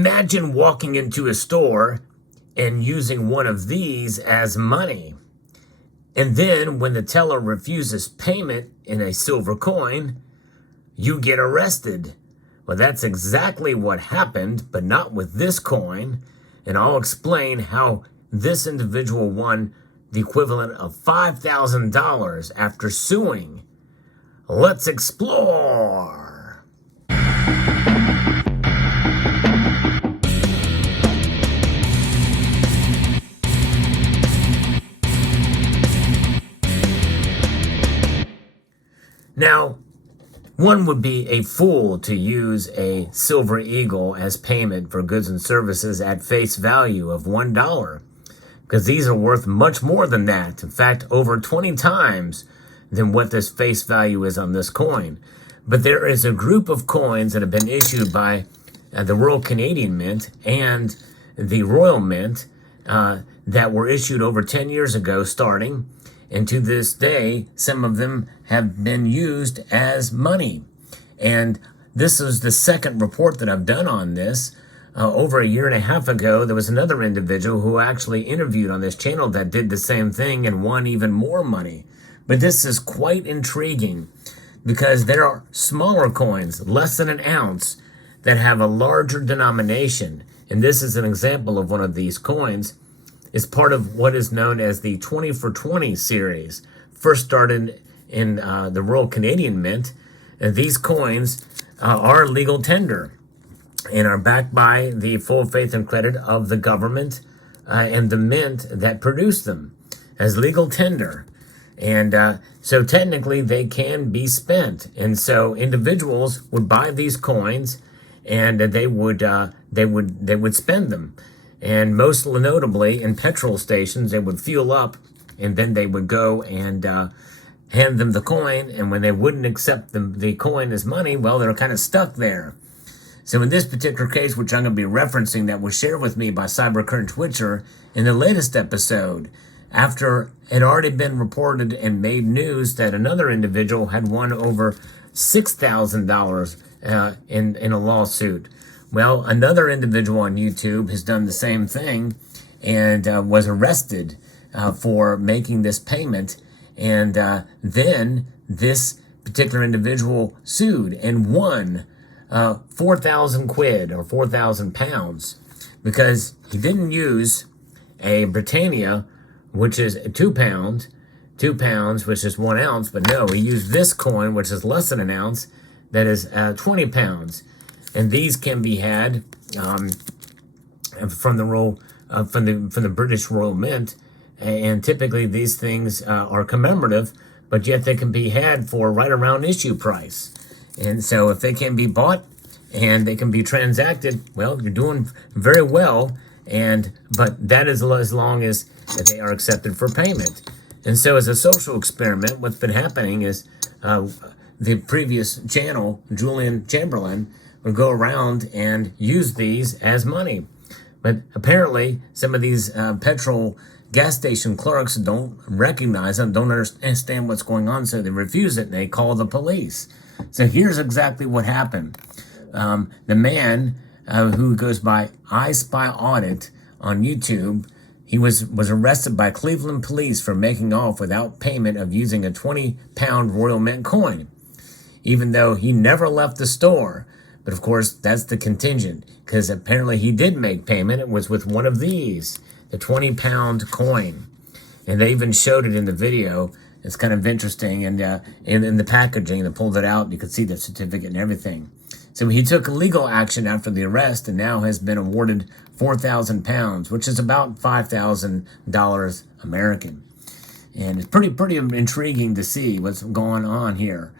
Imagine walking into a store and using one of these as money. And then when the teller refuses payment in a silver coin, you get arrested. Well, that's exactly what happened, but not with this coin. And I'll explain how this individual won the equivalent of $5,000 after suing. Let's explore. Now, one would be a fool to use a silver eagle as payment for goods and services at face value of $1, because these are worth much more than that. In fact, over 20 times than what this face value is on this coin. But there is a group of coins that have been issued by the Royal Canadian Mint and the Royal Mint that were issued over 10 years ago starting. And to this day, some of them have been used as money. And this is the second report that I've done on this. Over a year and a half ago, there was another individual who actually interviewed on this channel that did the same thing and won even more money. But this is quite intriguing because there are smaller coins, less than an ounce, that have a larger denomination. And this is an example of one of these coins. Is part of what is known as the 20 for 20 series. First started in the Royal Canadian Mint. And these coins are legal tender and are backed by the full faith and credit of the government and the mint that produced them as legal tender. And so technically they can be spent. And so individuals would buy these coins and they would spend them. And most notably, in petrol stations, they would fuel up, and then they would go and hand them the coin. And when they wouldn't accept the coin as money, well, they're kind of stuck there. So in this particular case, which I'm going to be referencing, that was shared with me by Cybercurrent Twitcher in the latest episode, after it had already been reported and made news that another individual had won over $6,000 in a lawsuit. Well, another individual on YouTube has done the same thing and was arrested for making this payment. And then this particular individual sued and won 4,000 quid or 4,000 pounds because he didn't use a Britannia, which is 2 pounds, which is 1 ounce. But no, he used this coin, which is less than an ounce, that is 20 pounds. And these can be had from the British Royal Mint, and typically these things are commemorative, but yet they can be had for right around issue price. And so if they can be bought and they can be transacted, well, you're doing very well. But that is as long as they are accepted for payment. And so as a social experiment, what's been happening is the previous channel, Julian Chamberlain, would go around and use these as money. But apparently, some of these petrol gas station clerks don't recognize them, don't understand what's going on, so they refuse it and they call the police. So here's exactly what happened. The man who goes by I Spy Audit on YouTube, he was arrested by Cleveland police for making off without payment of using a 20-pound Royal Mint coin, even though he never left the store. But of course, that's the contingent, because apparently he did make payment. It was with one of these, the 20-pound coin. And they even showed it in the video. It's kind of interesting. And in the packaging, they pulled it out. You could see the certificate and everything. So he took legal action after the arrest and now has been awarded 4,000 pounds, which is about $5,000 American. And it's pretty intriguing to see what's going on here.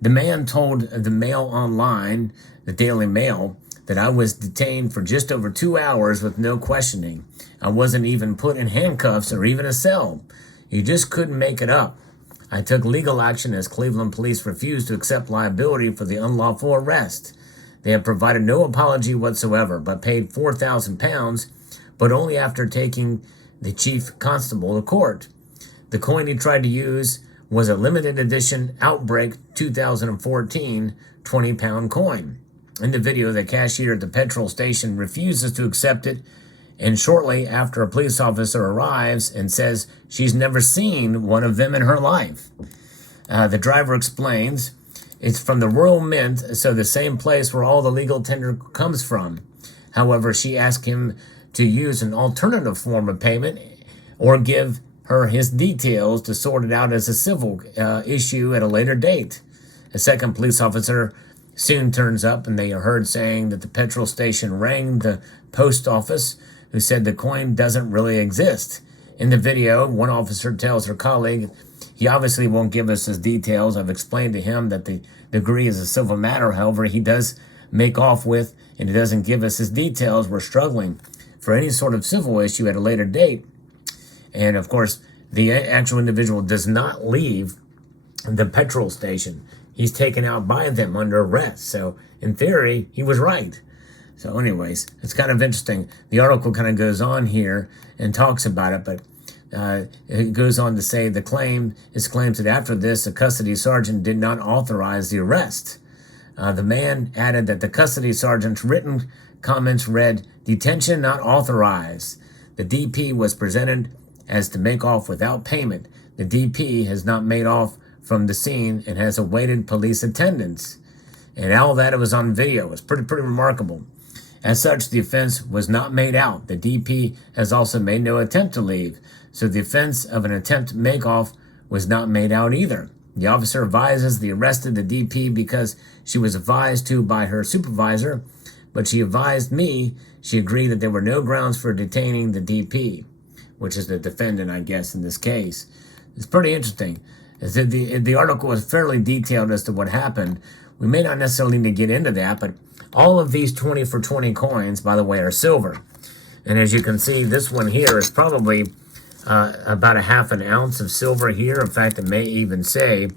The man told the Mail Online, the Daily Mail, that I was detained for just over 2 hours with no questioning. I wasn't even put in handcuffs or even a cell. You just couldn't make it up. I took legal action as Cleveland police refused to accept liability for the unlawful arrest. They have provided no apology whatsoever, but paid 4,000 pounds, but only after taking the chief constable to court. The coin he tried to use was a limited edition Outbreak 2014 20-pound coin. In the video, the cashier at the petrol station refuses to accept it, and shortly after, a police officer arrives and says she's never seen one of them in her life. The driver explains it's from the Royal Mint, so the same place where all the legal tender comes from. However, she asked him to use an alternative form of payment or give her his details to sort it out as a civil issue at a later date. A second police officer soon turns up, and they are heard saying that the petrol station rang the post office, who said the coin doesn't really exist. In the video, one officer tells her colleague, he obviously won't give us his details. I've explained to him that the degree is a civil matter. However, he does make off with, and he doesn't give us his details. We're struggling for any sort of civil issue at a later date. And of course, the actual individual does not leave the petrol station. He's taken out by them under arrest. So in theory, he was right. So anyways, it's kind of interesting. The article kind of goes on here and talks about it, but it goes on to say the claim claims that after this, the custody sergeant did not authorize the arrest. The man added that the custody sergeant's written comments read, "Detention not authorized." The DP was presented as to make off without payment. The DP has not made off from the scene and has awaited police attendance. And all that was on video. It was pretty remarkable. As such, the offense was not made out. The DP has also made no attempt to leave, so the offense of an attempt to make off was not made out either. The officer advises the arrested the DP because she was advised to by her supervisor, but she advised me she agreed that there were no grounds for detaining the DP, which is the defendant, I guess, in this case. It's pretty interesting. The article is fairly detailed as to what happened. We may not necessarily need to get into that, but all of these 20 for 20 coins, by the way, are silver. And as you can see, this one here is probably about a half an ounce of silver here. In fact, it may even say,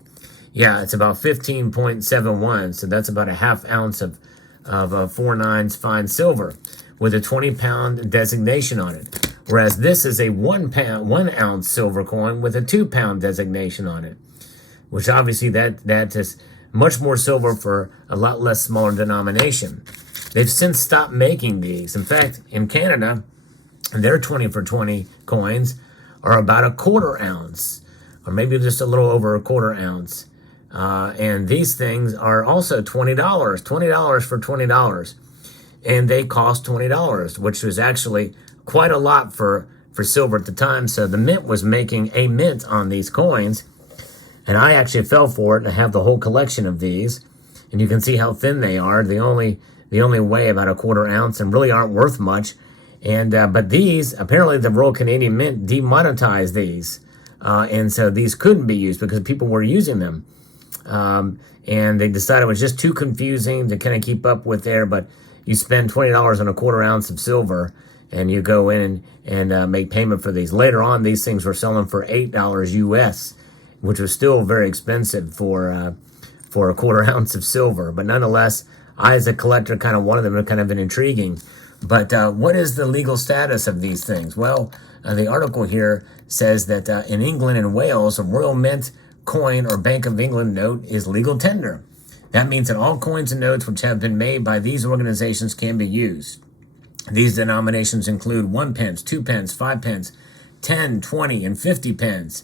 yeah, it's about 15.71. So that's about a half ounce of 4/9 fine silver with a 20-pound designation on it. Whereas this is a 1 ounce silver coin with a 2-pound designation on it, which obviously that is much more silver for a lot less smaller denomination. They've since stopped making these. In fact, in Canada, their 20 for 20 coins are about a 1/4 ounce, or maybe just a little over a 1/4 ounce. And these things are also $20, $20 for $20. And they cost $20, which was actually quite a lot for silver at the time. So the mint was making a mint on these coins. And I actually fell for it, and I have the whole collection of these. And you can see how thin they are. They only weigh about a 1/4 ounce and really aren't worth much. And but these, apparently the Royal Canadian Mint demonetized these. And so these couldn't be used because people were using them. And they decided it was just too confusing to kind of keep up with there. But you spend $20 on a 1/4 ounce of silver, and you go in and make payment for these. Later on, these things were selling for $8 US, which was still very expensive for a 1/4 ounce of silver. But nonetheless, I, as a collector, kind of wanted them to kind of been intriguing. But what is the legal status of these things? Well, the article here says that in England and Wales, a Royal Mint coin or Bank of England note is legal tender. That means that all coins and notes which have been made by these organizations can be used. These denominations include 1 pence, 2 pence, 5 pence, 10, 20, and 50 pence.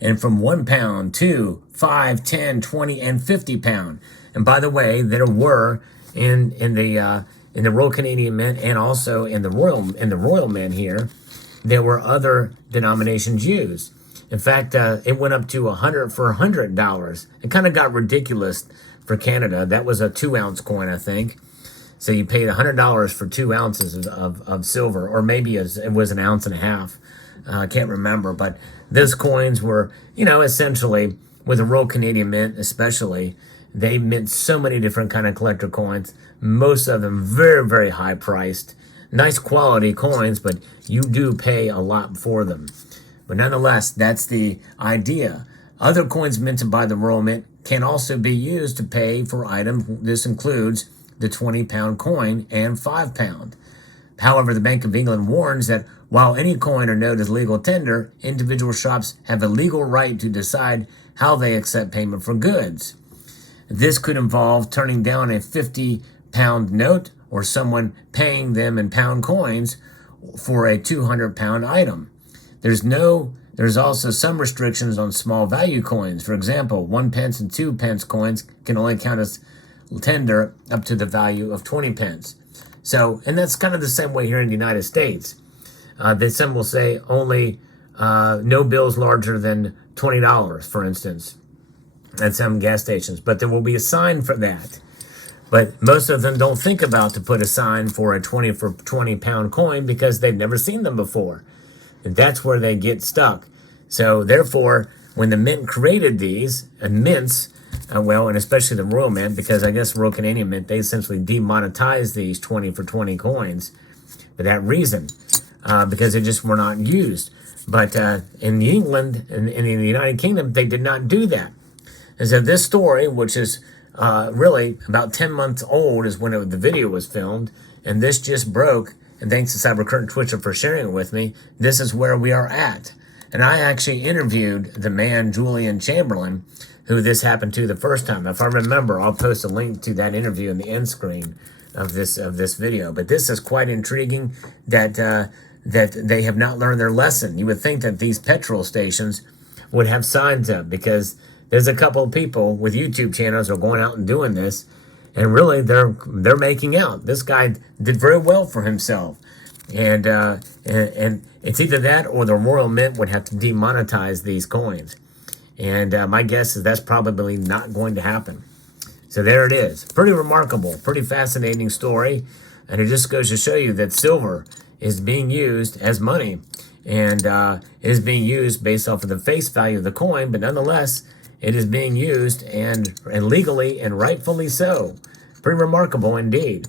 And from £1 to 5, 10, 20, and 50 pound. And by the way, there were in the Royal Canadian Mint and also in the Royal Mint here, there were other denominations used. In fact, it went up to $100. It kind of got ridiculous for Canada. That was a 2-ounce coin, I think. So you paid $100 for 2 ounces of silver, or maybe it was 1.5 ounces. I can't remember, but those coins were, essentially, with the Royal Canadian Mint especially, they mint so many different kind of collector coins, most of them very, very high priced, nice quality coins, but you do pay a lot for them. But nonetheless, that's the idea. Other coins minted by the Royal Mint can also be used to pay for items. This includes the 20-pound coin and 5-pound. However, the Bank of England warns that while any coin or note is legal tender, individual shops have a legal right to decide how they accept payment for goods. This could involve turning down a 50 pound note or someone paying them in pound coins for a 200-pound item. There's also some restrictions on small value coins. For example, 1 pence and 2 pence coins can only count as tender up to the value of 20 pence. So, and that's kind of the same way here in the United States. Some will say only no bills larger than $20, for instance, at some gas stations. But there will be a sign for that. But most of them don't think about to put a sign for a 20-pound coin because they've never seen them before. And that's where they get stuck. So therefore, when the mint created these, and mints, and especially the Royal Mint, because I guess Royal Canadian Mint, they essentially demonetized these 20-for-20 coins for that reason, because they just were not used. But in England and in the United Kingdom, they did not do that. And so this story, which is really about 10 months old, is when the video was filmed, and this just broke. And thanks to CyberCurrent Twitcher for sharing it with me. This is where we are at. And I actually interviewed the man, Julian Chamberlain, who this happened to the first time. If I remember, I'll post a link to that interview in the end screen of this video. But this is quite intriguing that they have not learned their lesson. You would think that these petrol stations would have signs up, because there's a couple of people with YouTube channels who are going out and doing this. And really, they're making out. This guy did very well for himself, and it's either that or the Royal Mint would have to demonetize these coins. And my guess is that's probably not going to happen. So there it is. Pretty remarkable, pretty fascinating story, and it just goes to show you that silver is being used as money, and is being used based off of the face value of the coin, but nonetheless, it is being used and legally and rightfully so. Pretty remarkable indeed.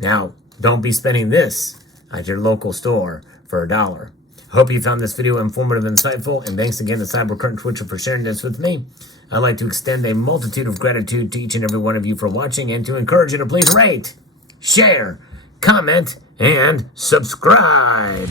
Now, don't be spending this at your local store for $1. Hope you found this video informative and insightful, and thanks again to CyberCurrent Twitcher for sharing this with me. I'd like to extend a multitude of gratitude to each and every one of you for watching, and to encourage you to please rate, share, comment, and subscribe.